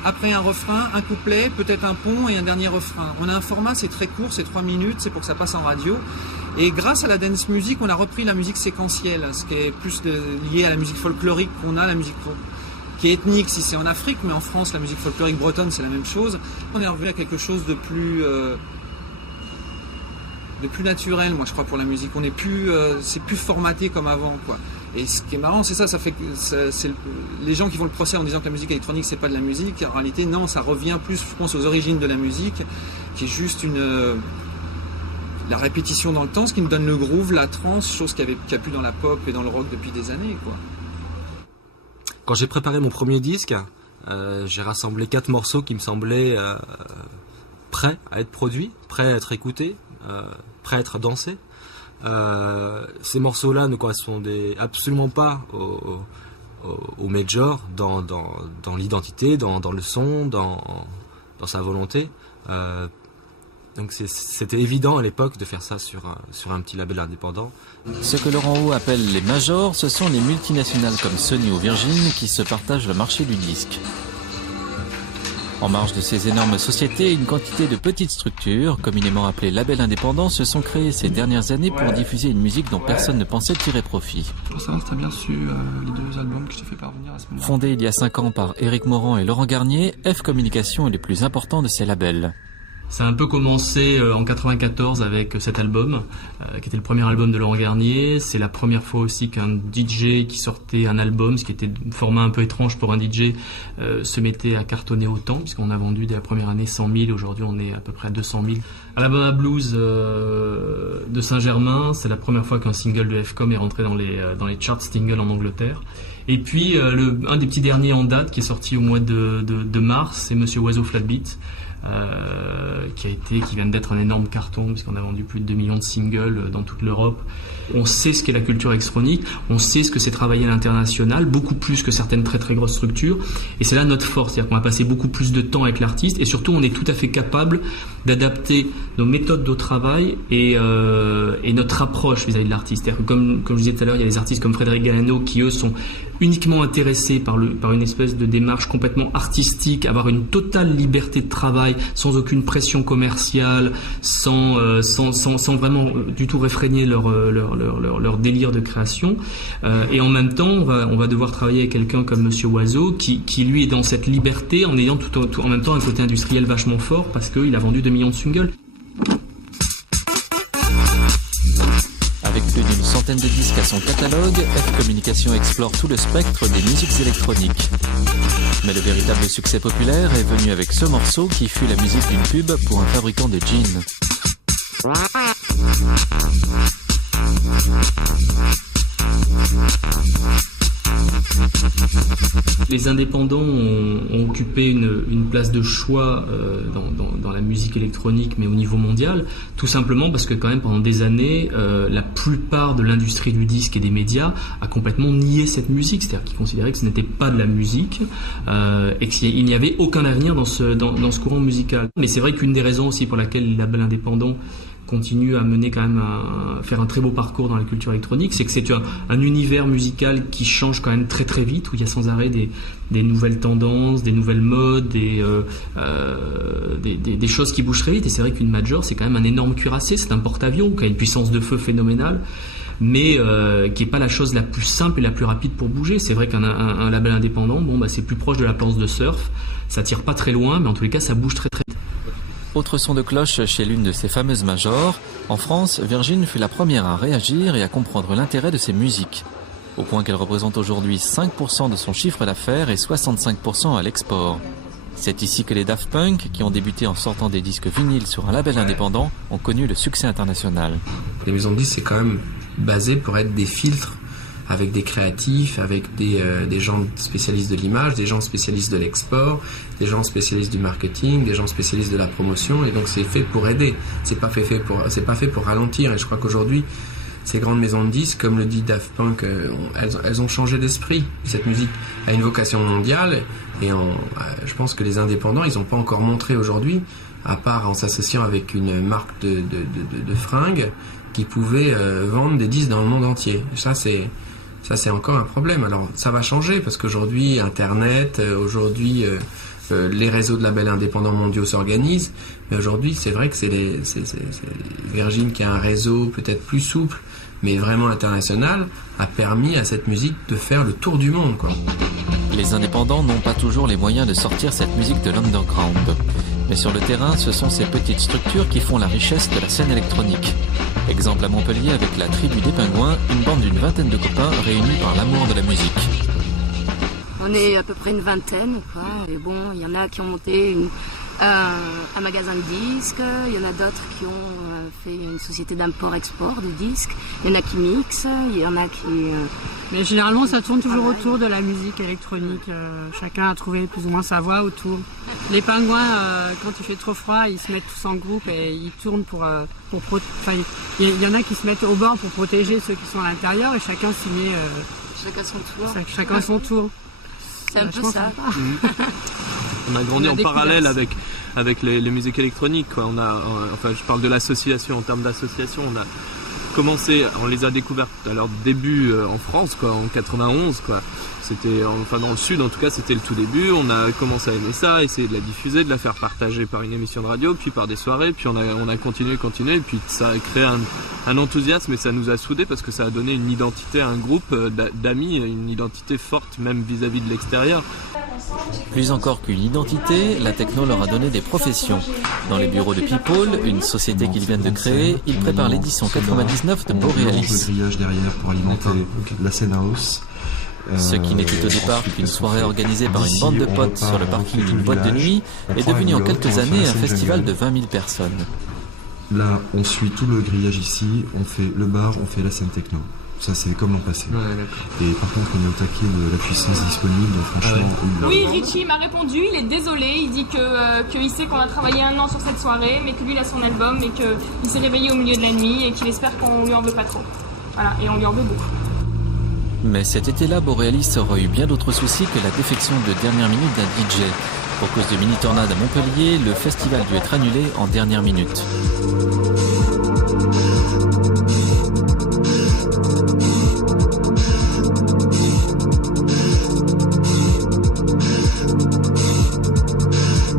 après un refrain, un couplet, peut-être un pont et un dernier refrain. On a un format, c'est très court, c'est 3 minutes, c'est pour que ça passe en radio. Et grâce à la dance music, on a repris la musique séquentielle, ce qui est plus lié à la musique folklorique qu'on a, la musique qui est ethnique si c'est en Afrique, mais en France, la musique folklorique bretonne, c'est la même chose. On est revenu à quelque chose de plus naturel, moi je crois, pour la musique. On est plus, c'est plus formaté comme avant, quoi. Et ce qui est marrant, c'est ça fait que les gens qui font le procès en disant que la musique électronique c'est pas de la musique, en réalité non, ça revient plus, je pense, aux origines de la musique, qui est juste la répétition dans le temps, ce qui nous donne le groove, la trance, chose qu'il n'y a plus dans la pop et dans le rock depuis des années, quoi. Quand j'ai préparé mon premier disque, j'ai rassemblé 4 morceaux qui me semblaient prêts à être produits, prêts à être écoutés. prêts à être dansés. Ces morceaux-là ne correspondaient absolument pas au major dans l'identité, dans le son, dans sa volonté. Donc c'était évident à l'époque de faire ça sur un petit label indépendant. Ce que Laurent Haut appelle les majors, ce sont les multinationales comme Sony ou Virgin qui se partagent le marché du disque. En marge de ces énormes sociétés, une quantité de petites structures, communément appelées labels indépendants, se sont créées ces dernières années pour diffuser une musique dont personne ne pensait tirer profit. Pour savoir si tu as bien reçu les 2 albums que je t'ai fait parvenir à ce moment-là. Fondé il y a 5 ans par Éric Morand et Laurent Garnier, F Communication est le plus important de ces labels. Ça a un peu commencé en 94 avec cet album, qui était le premier album de Laurent Garnier. C'est la première fois aussi qu'un DJ qui sortait un album, ce qui était un format un peu étrange pour un DJ, se mettait à cartonner autant, puisqu'on a vendu dès la première année 100 000, aujourd'hui on est à peu près à 200 000. Alabama Blues de Saint-Germain, c'est la première fois qu'un single de F-Com est rentré dans les charts singles en Angleterre. Et puis un des petits derniers en date qui est sorti au mois de mars, c'est Monsieur Oiseau Flatbeat. Qui vient d'être un énorme carton puisqu'on a vendu plus de 2 millions de singles dans toute l'Europe. On sait ce qu'est la culture électronique, on sait ce que c'est travailler à l'international, beaucoup plus que certaines très très grosses structures, et c'est là notre force, c'est-à-dire qu'on va passer beaucoup plus de temps avec l'artiste, et surtout on est tout à fait capable d'adapter nos méthodes de travail et notre approche vis-à-vis de l'artiste. C'est-à-dire que comme je disais tout à l'heure, il y a des artistes comme Frédéric Galano qui eux sont uniquement intéressés par une espèce de démarche complètement artistique, avoir une totale liberté de travail, sans aucune pression commerciale, sans vraiment du tout réfréner leur délire de création. Et en même temps, on va devoir travailler avec quelqu'un comme Monsieur Oiseau, qui lui est dans cette liberté, en ayant tout en même temps un côté industriel vachement fort, parce qu'il a vendu 2 millions de singles. Avec plus d'une centaine de disques à son catalogue, F Communication explore tout le spectre des musiques électroniques. Mais le véritable succès populaire est venu avec ce morceau qui fut la musique d'une pub pour un fabricant de jeans. Les indépendants ont occupé une place de choix dans la musique électronique, mais au niveau mondial, tout simplement parce que quand même pendant des années, la plupart de l'industrie du disque et des médias a complètement nié cette musique, c'est-à-dire qu'ils considéraient que ce n'était pas de la musique et qu'il n'y avait aucun avenir dans ce courant musical. Mais c'est vrai qu'une des raisons aussi pour laquelle les labels indépendants continue à mener quand même à faire un très beau parcours dans la culture électronique, c'est que c'est un univers musical qui change quand même très très vite, où il y a sans arrêt des nouvelles tendances, des nouvelles modes, des choses qui bougent très vite. Et c'est vrai qu'une major, c'est quand même un énorme cuirassé, c'est un porte-avions qui a une puissance de feu phénoménale, mais qui est pas la chose la plus simple et la plus rapide pour bouger. C'est vrai qu'un label indépendant, c'est plus proche de la planche de surf, ça tire pas très loin, mais en tous les cas ça bouge très très vite. Autre son de cloche chez l'une de ces fameuses majors, en France, Virgin fut la première à réagir et à comprendre l'intérêt de ces musiques, au point qu'elle représente aujourd'hui 5% de son chiffre d'affaires et 65% à l'export. C'est ici que les Daft Punk, qui ont débuté en sortant des disques vinyles sur un label indépendant, ont connu le succès international. Les maisons de disques, c'est quand même basé pour être des filtres avec des créatifs, avec des gens spécialistes de l'image, des gens spécialistes de l'export, des gens spécialistes du marketing, des gens spécialistes de la promotion, et donc c'est fait pour aider. C'est pas fait pour ralentir. Et je crois qu'aujourd'hui, ces grandes maisons de disques, comme le dit Daft Punk, elles ont changé d'esprit. Cette musique a une vocation mondiale, et je pense que les indépendants, ils n'ont pas encore montré aujourd'hui, à part en s'associant avec une marque de fringues, qui pouvait vendre des disques dans le monde entier. Ça, c'est encore un problème. Alors, ça va changer parce qu'aujourd'hui, Internet, les réseaux de labels indépendants mondiaux s'organisent. Mais aujourd'hui, c'est vrai que c'est Virgin qui a un réseau peut-être plus souple, mais vraiment international, a permis à cette musique de faire le tour du monde, quoi. Les indépendants n'ont pas toujours les moyens de sortir cette musique de l'underground. Mais sur le terrain, ce sont ces petites structures qui font la richesse de la scène électronique. Exemple à Montpellier avec la Tribu des Pingouins, une bande d'une vingtaine de copains réunis par l'amour de la musique. On est à peu près une vingtaine, quoi. Et bon, il y en a qui ont monté un magasin de disques, il y en a d'autres qui ont fait une société d'import-export de disques, il y en a qui mixent, il y en a qui... Mais généralement ça tourne toujours autour de la musique électronique, chacun a trouvé plus ou moins sa voix autour. Les pingouins, quand il fait trop froid, ils se mettent tous en groupe et ils tournent il y en a qui se mettent au bord pour protéger ceux qui sont à l'intérieur et chacun s'y met... Chacun son tour. Chacun son tour. C'est un peu ça. On a grandi en parallèle avec les musiques électroniques, quoi. Je parle de l'association, en termes d'association, on a commencé, on les a découvertes à leur début en France, quoi, en 91, quoi. C'était, dans le sud en tout cas, c'était le tout début. On a commencé à aimer ça, essayer de la diffuser, de la faire partager par une émission de radio, puis par des soirées, puis on a continué, et puis ça a créé un enthousiasme et ça nous a soudés parce que ça a donné une identité à un groupe d'amis, une identité forte même vis-à-vis de l'extérieur. Plus encore qu'une identité, la techno leur a donné des professions. Dans les bureaux de People, une société qu'ils viennent de créer, ils préparent l'édition 99 de Borealis. Le grillage derrière pour alimenter la scène house. Ce qui n'était au départ qu'une soirée organisée par une bande de potes sur le parking d'une boîte de nuit est devenu en quelques années un festival de 20 000 personnes. Là, on suit tout le grillage ici, on fait le bar, on fait la scène techno. Ça, c'est comme l'an passé. Et par contre, on est au taquet de la puissance disponible, franchement. Oui, Richie m'a répondu, il est désolé, il dit qu'il sait qu'on a travaillé 1 an sur cette soirée, mais que lui, il a son album et qu'il s'est réveillé au milieu de la nuit et qu'il espère qu'on lui en veut pas trop. Voilà, et on lui en veut beaucoup. Mais cet été-là, Borealis aura eu bien d'autres soucis que la défection de dernière minute d'un DJ. Pour cause de mini-tornade à Montpellier, le festival dut être annulé en dernière minute.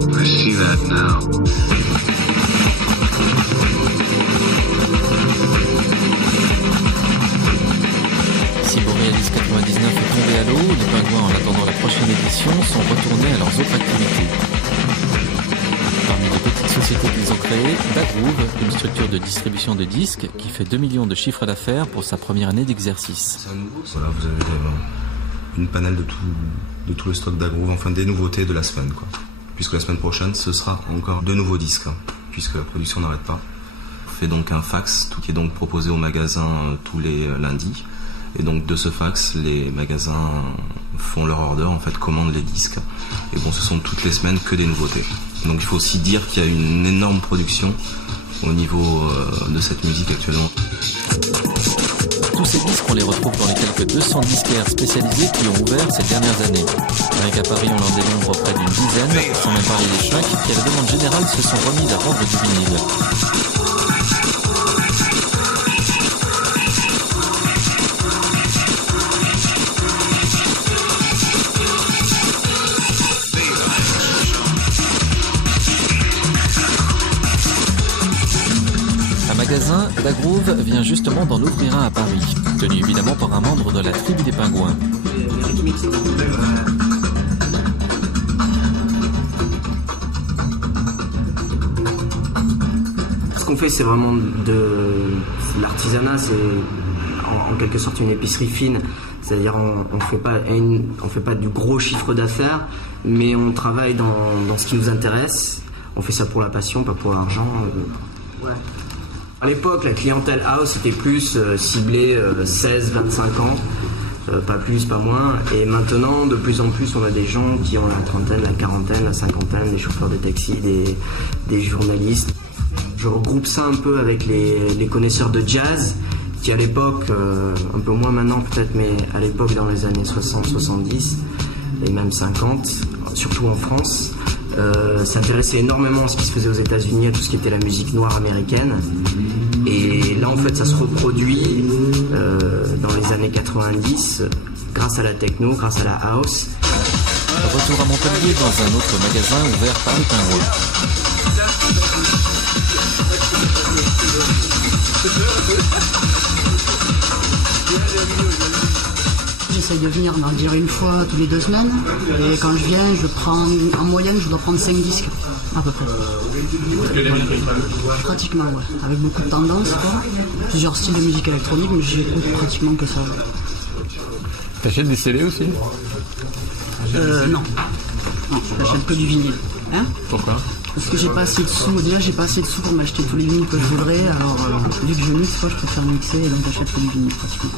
I see that now. Si Borealis 99 est tombé à l'eau, les pingouins, en attendant la prochaine édition, sont retournés à leurs autres activités. Parmi les petites sociétés qu'ils ont créées, Dagroove, une structure de distribution de disques qui fait 2 millions de chiffres d'affaires pour sa première année d'exercice. C'est un nouveau, voilà, vous avez une panel de tout le stock Dagroove, enfin des nouveautés de la semaine, quoi. Puisque la semaine prochaine, ce sera encore 2 nouveaux disques, puisque la production n'arrête pas. On fait donc un fax, tout qui est donc proposé au magasin tous les lundis. Et donc de ce fax, les magasins font leur order, en fait, commandent les disques. Et bon, ce sont toutes les semaines que des nouveautés. Donc il faut aussi dire qu'il y a une énorme production au niveau de cette musique actuellement. Tous ces disques, on les retrouve dans les quelques 200 disquaires spécialisés qui ont ouvert ces dernières années. Rien qu'à Paris, on en dénombre près d'une dizaine, sans même parler des 5 qui, à la demande générale, se sont remises à vendre du vinyle. Magasin, Dagroove vient justement d'en ouvrir un à Paris, tenu évidemment par un membre de la tribu des pingouins. Ce qu'on fait, c'est vraiment de l'artisanat, c'est en quelque sorte une épicerie fine. C'est-à-dire on fait pas du gros chiffre d'affaires, mais on travaille dans ce qui nous intéresse. On fait ça pour la passion, pas pour l'argent. Ouais. À l'époque, la clientèle house était plus ciblée 16-25 ans, pas plus, pas moins. Et maintenant, de plus en plus, on a des gens qui ont la trentaine, la quarantaine, la cinquantaine, des chauffeurs de taxi, des journalistes. Je regroupe ça un peu avec les connaisseurs de jazz, qui à l'époque, un peu moins maintenant peut-être, mais à l'époque dans les années 60-70 et même 50, surtout en France, s'intéressait énormément à ce qui se faisait aux États-Unis, à tout ce qui était la musique noire américaine. Et là, en fait, ça se reproduit dans les années 90 grâce à la techno, grâce à la house. Retour à Montpellier dans un autre magasin ouvert par les pingouins. J'essaye de venir, on dirait une fois tous les 2 semaines. Et quand je viens, en moyenne, je dois prendre 5 disques, à peu près. Pratiquement, ouais. Avec beaucoup de tendances, quoi. Plusieurs styles de musique électronique, mais j'écoute pratiquement que ça. T'achètes des CD aussi ? Non. Non, j'achète que du vinyle. Hein? Pourquoi? Parce que j'ai pas assez de sous. Déjà, j'ai pas assez de sous pour m'acheter tous les vinyles que je voudrais. Alors, vu que je mixe, je préfère mixer et donc j'achète que du vinyle pratiquement.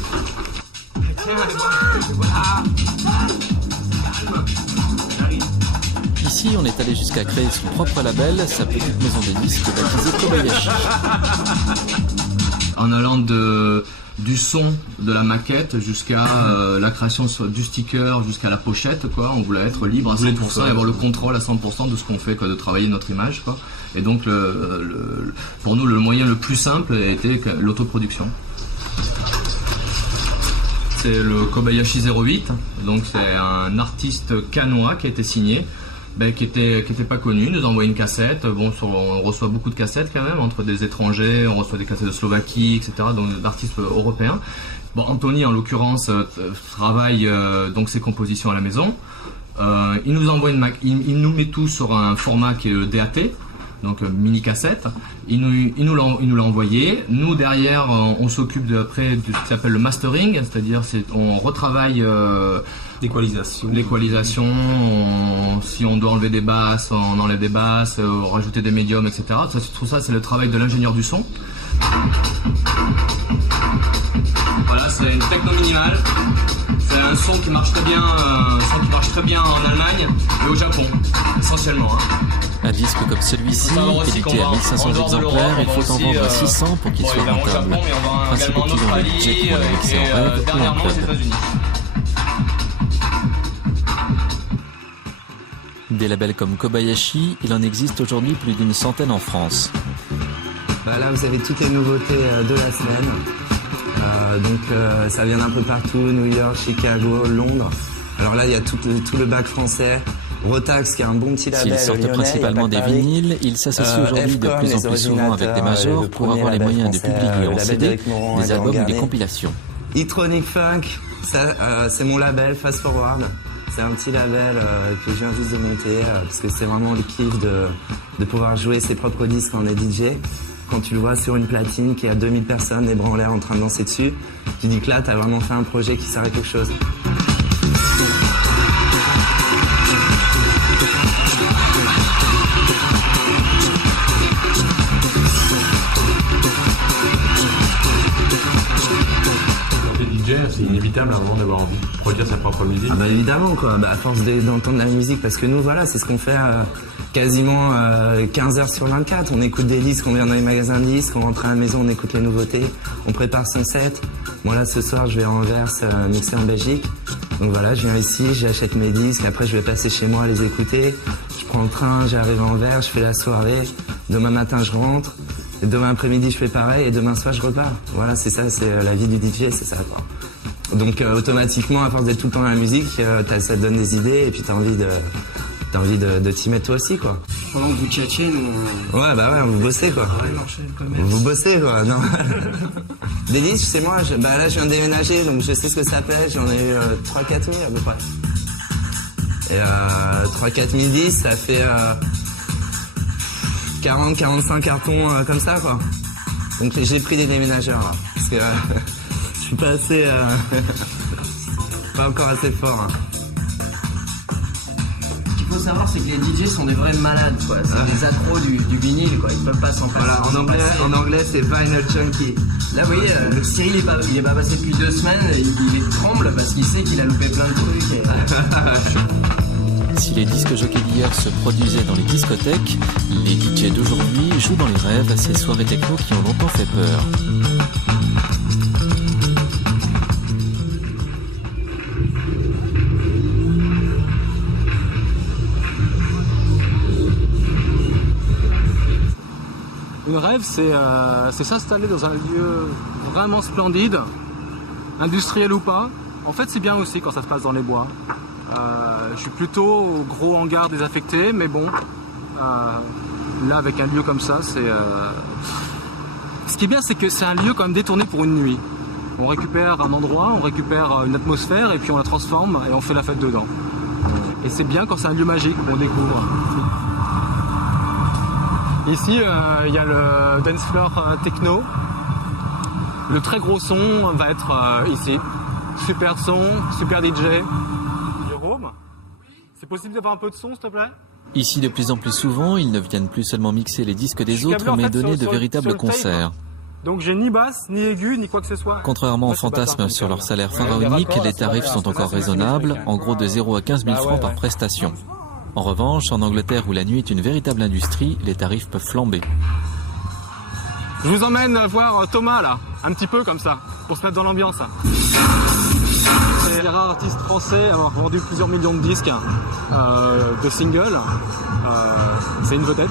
Ici, on est allé jusqu'à créer son propre label, sa petite maison de disques baptisée Kobayashi. En allant du son de la maquette jusqu'à la création du sticker, jusqu'à la pochette, quoi. On voulait être libre à 100% et avoir le contrôle à 100% de ce qu'on fait, quoi, de travailler notre image, quoi. Et donc, pour nous, le moyen le plus simple était l'autoproduction. C'est le Kobayashi 08, donc c'est un artiste cannois qui a été signé, qui était pas connu, nous envoie une cassette. Bon, on reçoit beaucoup de cassettes quand même, entre des étrangers, on reçoit des cassettes de Slovaquie, etc., donc d'artistes européens. Bon, Anthony en l'occurrence travaille donc ses compositions à la maison. Il nous envoie il nous met tout sur un format qui est le DAT, donc mini cassette. Il nous l'a envoyé. Nous derrière, on s'occupe de ce qui s'appelle le mastering, c'est-à-dire on retravaille l'équalisation. Si on doit enlever des basses, on enlève des basses, rajouter des médiums, etc. Tout ça, c'est le travail de l'ingénieur du son. Voilà, c'est une techno minimale. C'est un son qui marche très bien, en Allemagne et au Japon, essentiellement. Un disque comme celui-ci, édité à 1500 exemplaires, il faut en vendre 600 pour qu'il soit rentable. Principe étudiant de DJ qui vont mixer en rêve ou en club. Des labels comme Kobayashi, il en existe aujourd'hui plus d'une centaine en France. Là, vous avez toutes les nouveautés de la semaine. Ça vient d'un peu partout, New York, Chicago, Londres. Alors là, il y a tout le bac français. Rotax, qui est un bon petit label. S'ils sortent principalement des vinyles, ils s'associent aujourd'hui de plus en plus souvent avec des majors pour avoir les moyens de publier en CD des albums ou des compilations. E-Tronic Funk, ça, c'est mon label, Fast Forward. C'est un petit label que je viens juste de monter parce que c'est vraiment le kiff de pouvoir jouer ses propres disques quand on est DJ. Quand tu le vois sur une platine qui a 2000 personnes, des bras en l'air en train de danser dessus, tu dis que là, tu as vraiment fait un projet qui sert à quelque chose. C'est inévitable avant d'avoir envie de produire sa propre musique. Évidemment, quoi. À force d'entendre la musique, parce que nous, voilà, c'est ce qu'on fait quasiment 15 heures sur 24. On écoute des disques, on vient dans les magasins de disques, on rentre à la maison, on écoute les nouveautés, on prépare son set. Moi, là, ce soir, je vais à Anvers mixer en Belgique. Donc voilà, je viens ici, j'achète mes disques, après je vais passer chez moi à les écouter. Je prends le train, j'arrive à Anvers, je fais la soirée. Demain matin, je rentre. Et demain après-midi, je fais pareil, et demain soir, je repars. Voilà, c'est ça, c'est la vie du DJ, c'est ça, quoi. Donc automatiquement, à force d'être tout le temps dans la musique, ça te donne des idées, et puis t'as envie de t'y mettre toi aussi, quoi. Pendant que vous tchatchez, nous... Ouais, vous bossez, quoi. Vous bossez, quoi, non. Des disques, c'est moi, là, je viens de déménager, donc je sais ce que ça fait, j'en ai eu 3-4 000 à peu près. Et 3-4 000 disques, ça fait 40-45 cartons comme ça, quoi. Donc j'ai pris des déménageurs, là, parce que je suis pas assez... pas encore assez fort. Ce qu'il faut savoir, c'est que les DJ sont des vrais malades, quoi. C'est des accros du vinyle, quoi. Ils peuvent pas s'en passer. Voilà, en anglais, c'est vinyl junkie. Là, vous voyez, le Cyril, il est pas passé depuis 2 semaines, il tremble parce qu'il sait qu'il a loupé plein de trucs. Et... Si les disques jockeys d'hier se produisaient dans les discothèques, les DJ d'aujourd'hui jouent dans les rêves à ces soirées techno qui ont longtemps fait peur. Une rêve, c'est s'installer dans un lieu vraiment splendide, industriel ou pas. En fait, c'est bien aussi quand ça se passe dans les bois. Je suis plutôt au gros hangar désaffecté, mais bon, là avec un lieu comme ça, ce qui est bien, c'est que c'est un lieu quand même détourné pour une nuit. On récupère un endroit, on récupère une atmosphère et puis on la transforme et on fait la fête dedans. Et c'est bien quand c'est un lieu magique qu'on découvre. Ici, il y a le dance floor techno. Le très gros son va être ici. Super son, super DJ. Jérôme, c'est possible d'avoir un peu de son, s'il te plaît ? Ici, de plus en plus souvent, ils ne viennent plus seulement mixer les disques des autres, mais donner de véritables concerts. Donc j'ai ni basse, ni aigu, ni quoi que ce soit. Contrairement aux fantasmes sur leur salaire pharaonique, les tarifs sont encore raisonnables, en gros de 0 à 15 000 francs par prestation. En revanche, en Angleterre où la nuit est une véritable industrie, les tarifs peuvent flamber. Je vous emmène voir Thomas là, un petit peu comme ça, pour se mettre dans l'ambiance. C'est un rare artiste français à avoir vendu plusieurs millions de disques, de singles. C'est une vedette.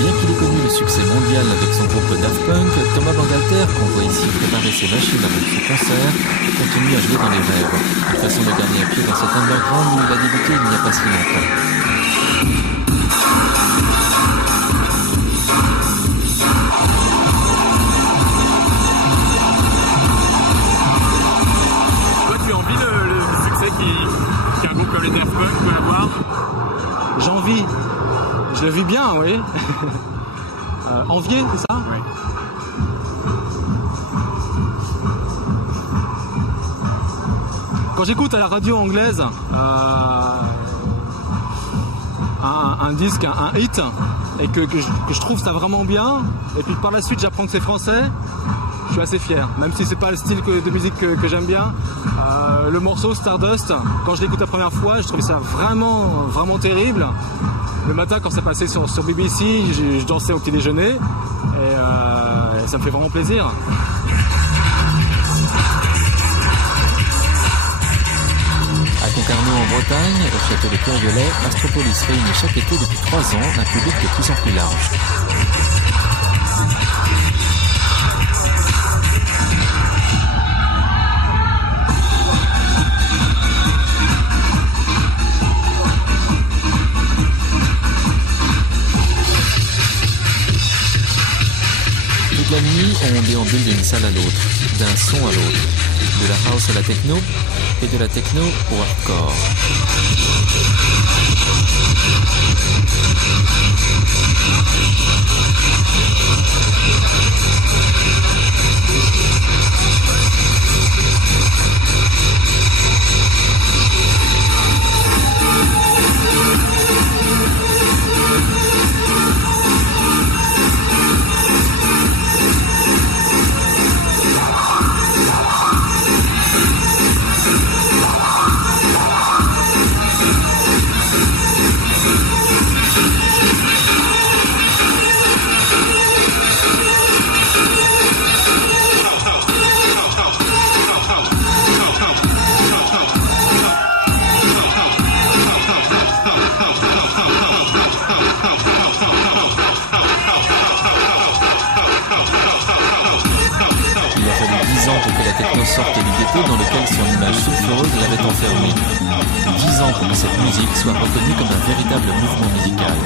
Bien qu'il ait connu le succès mondial avec son groupe Daft Punk, Thomas Bangalter, qu'on voit ici préparer ses machines avant son concert, continue à jouer dans les rêves. Une façon de gagner à pied dans cet underground où il a débuté il n'y a pas si longtemps. Qu'un groupe comme les Daft Punk peut avoir. J'envie. Je le vis bien, oui. Envier, c'est ça? Oui. Quand j'écoute à la radio anglaise un disque, un hit, et que je trouve ça vraiment bien, et puis par la suite j'apprends que c'est français, je suis assez fier, même si c'est pas le style de musique que j'aime bien. Le morceau Stardust, quand je l'écoute la première fois, je trouvais ça vraiment, vraiment terrible. Le matin, quand c'est passé sur BBC, je dansais au petit déjeuner et ça me fait vraiment plaisir. À Concarneau en Bretagne, au château de Port-Violet, Astropolis réunit chaque été depuis 3 ans un public de plus en plus large. Toute la nuit, on déambule d'une salle à l'autre, d'un son à l'autre, de la house à la techno et de la techno au hardcore. Sorte du ghetto dans lequel son image sulfureuse l'avait enfermé. 10 ans pour que cette musique soit reconnue comme un véritable mouvement musical.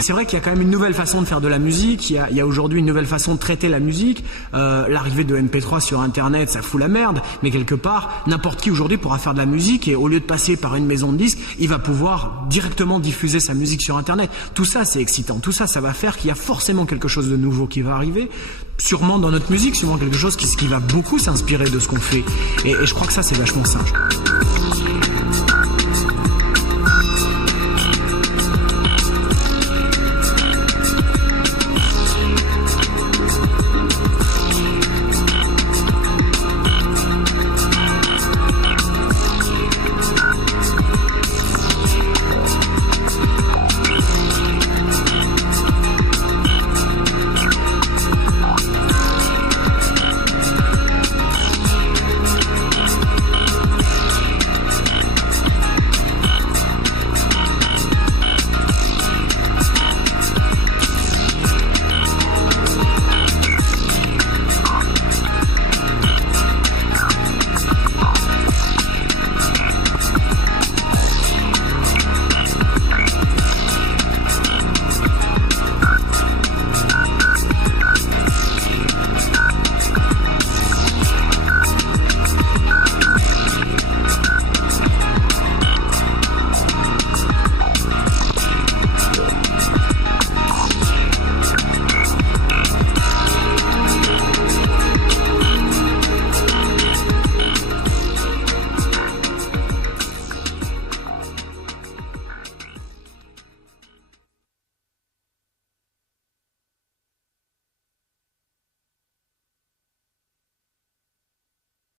C'est vrai qu'il y a quand même une nouvelle façon de faire de la musique, il y a aujourd'hui une nouvelle façon de traiter la musique. L'arrivée de MP3 sur Internet, ça fout la merde, mais quelque part, n'importe qui aujourd'hui pourra faire de la musique et au lieu de passer par une maison de disques, il va pouvoir directement diffuser sa musique sur Internet. Tout ça, c'est excitant. Tout ça, ça va faire qu'il y a forcément quelque chose de nouveau qui va arriver. Sûrement dans notre musique, sûrement quelque chose qui va beaucoup s'inspirer de ce qu'on fait. Et je crois que ça, c'est vachement sage.